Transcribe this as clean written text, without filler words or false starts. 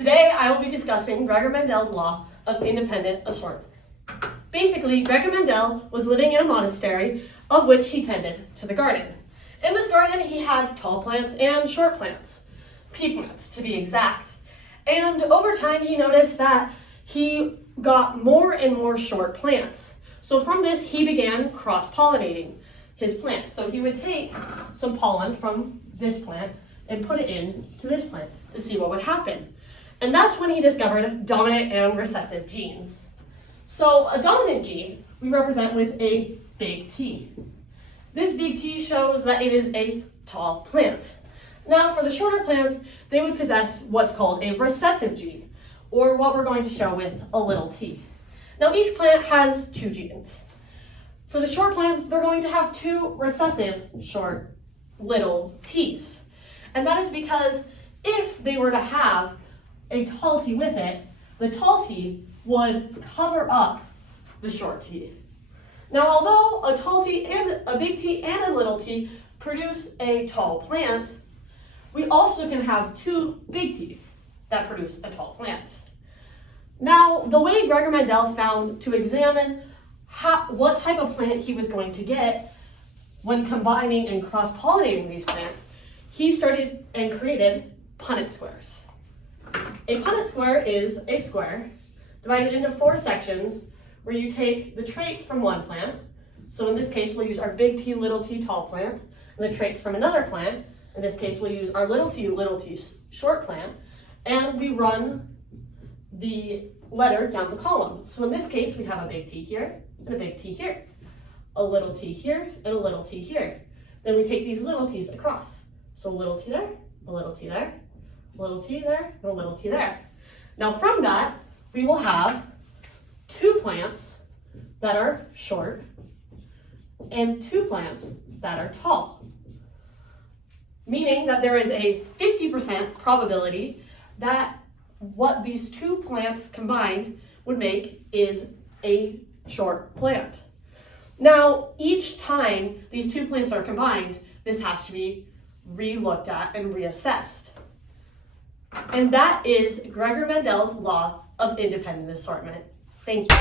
Today I will be discussing Gregor Mendel's law of independent assortment. Basically, Gregor Mendel was living in a monastery of which he tended to the garden. In this garden he had tall plants and short plants, pea plants to be exact. And over time he noticed that he got more and more short plants. So from this he began cross-pollinating his plants. So he would take some pollen from this plant and put it into this plant to see what would happen. And that's when he discovered dominant and recessive genes. So a dominant gene we represent with a big T. This big T shows that it is a tall plant. Now for the shorter plants, they would possess what's called a recessive gene, or what we're going to show with a little t. Now each plant has two genes. For the short plants, they're going to have two recessive short little t's. And that is because if they were to have a tall t with it, the tall t would cover up the short t. Now although a tall t and a big T and a little t produce a tall plant, we also can have two big T's that produce a tall plant. Now the way Gregor Mendel found to examine what type of plant he was going to get when combining and cross-pollinating these plants, he started and created Punnett squares. A Punnett square is a square divided into four sections where you take the traits from one plant. So in this case, we'll use our big T, little t, tall plant, and the traits from another plant. In this case, we'll use our little t, short plant, and we run the letter down the column. So in this case, we have a big T here and a big T here, a little t here and a little t here. Then we take these little t's across. So a little t there, a little t there, a little t there, and a little t there. Now from that, we will have two plants that are short and two plants that are tall, meaning that there is a 50% probability that what these two plants combined would make is a short plant. Now, each time these two plants are combined, this has to be re-looked at and reassessed. And that is Gregor Mendel's law of independent assortment. Thank you.